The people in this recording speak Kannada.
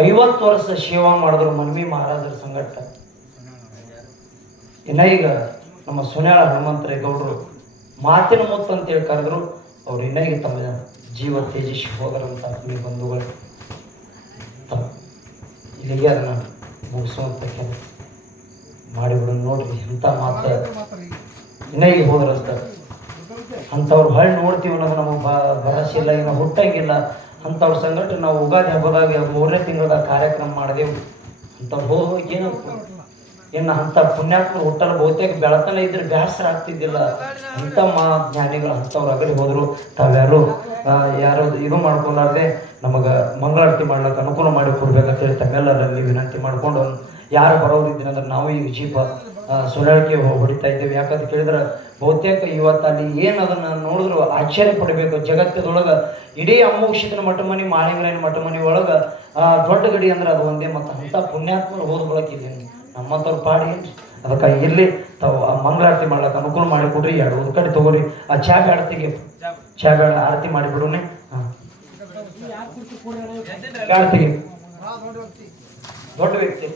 50 ವರ್ಷ ಸೇವಾ ಮಾಡಿದ್ರು ಮನ್ವಿ ಮಹಾರಾಜರ ಸಂಗಟ. ಇನ್ನ ಈಗ ನಮ್ಮ ಸುನ್ಯಾಳ ಹನುಮಂತರೇ ಗೌಡರು ಮಾತಿನ ಮುತ್ತು ಅಂತೇಳಿ ಕರೆದ್ರು. ಅವ್ರು ಇನ್ನ ಈಗ ತಮ್ಮ ಜೀವ ತ್ಯಜಿಸಿ ಹೋದರಂತ ಆತ್ಮೀಯ ಬಂಧುಗಳು. ಇಲ್ಲಿಗೆ ಅದನ್ನ ಮುಗಿಸುವಂತ ಕೆಲಸ ಮಾಡಿಬಿಡೋಣ ನೋಡ್ರಿ. ಇಂಥ ಮಾತು ಇನ್ನ ಈಗ ಹೋದ್ರಂತ ಅಂಥವ್ರು ಹೊಳ್ಳಿ ನೋಡ್ತೀವಿ ಅನ್ನೋದು ನಮಗೆ ಭರವಸೆ ಇಲ್ಲ, ಇನ್ನು ಹುಟ್ಟಂಗಿಲ್ಲ. ಅಂಥವ್ರ ಸಂಗಟ ನಾವು ಯುಗಾದಿ ಹಬ್ಬದಾಗ 3ನೇ ತಿಂಗಳದಾಗ ಕಾರ್ಯಕ್ರಮ ಮಾಡಿದೆವು. ಅಂಥವ್ರು ಹೋಗಿ ಏನು ಇನ್ನು ಅಂಥ ಪುಣ್ಯಾತ್ಮ ಹುಟ್ಟಲು ಬಹುತೇಕ ಬೆಳತನ ಇದ್ರೆ ಬೇಸರ ಆಗ್ತಿದ್ದಿಲ್ಲ. ಅಂಥ ಜ್ಞಾನಿಗಳು ಅಂಥವ್ರು ಅಗಡಿ ಹೋದ್ರು. ತಾವ್ಯಾರು ಯಾರು ಇದು ಮಾಡ್ಕೊಂಡಾರ್ದೆ ನಮಗೆ ಮಂಗಳಾರತಿ ಮಾಡ್ಲಿಕ್ಕೆ ಅನುಕೂಲ ಮಾಡಿ ಕೊಡ್ಬೇಕಂತೇಳಿ ತಮ್ಮೆಲ್ಲರಲ್ಲಿ ವಿನಂತಿ ಮಾಡ್ಕೊಂಡು, ಯಾರು ಬರೋರಿದ್ದೀನಿ ಅಂದ್ರೆ ನಾವು ಈ ಜೀಪ ಸುಳ್ಳಿಕೆ ಹೊಡಿತಾ ಇದ್ದೇವೆ. ಯಾಕಂತ ಕೇಳಿದ್ರೆ ಬಹುತೇಕ ಇವತ್ತು ಅಲ್ಲಿ ಏನು ಅದನ್ನು ನೋಡಿದ್ರು ಆಶ್ಚರ್ಯ ಪಡಬೇಕು. ಜಗತ್ತದೊಳಗೆ ಇಡೀ ಅಮೋಕ್ಷಿತನ ಮಠಮನಿ ಮಾಳಿಂಗರಾಯನ ಮಠಮನಿ ಒಳಗೆ ದೊಡ್ಡ ಗಡಿ ಅಂದ್ರೆ ಅದು ಒಂದೇ. ಮತ್ತು ಅಂಥ ಪುಣ್ಯಾತ್ಮರು ಹೋದ ಬಳಕಿದ್ದೀನಿ ನಮ್ಮಂಥವ್ರು ಪಾಡಿ. ಅದಕ್ಕಾಗಿ ಇಲ್ಲಿ ತಾವು ಮಂಗಳಾರತಿ ಮಾಡ್ಲಿಕ್ಕೆ ಅನುಕೂಲ ಮಾಡಿಕೊಡ್ರಿ. 2 ಉದ್ಕಡಿ ತಗೋರಿ. ಆ ಚಾ ಬ್ಯಾಡತಿಗೆ ಚಾ ಬೇಡ ಆರತಿ ಮಾಡಿಬಿಡೋಣ. ಆರತಿಗೆ ದೊಡ್ಡ ವ್ಯಕ್ತಿ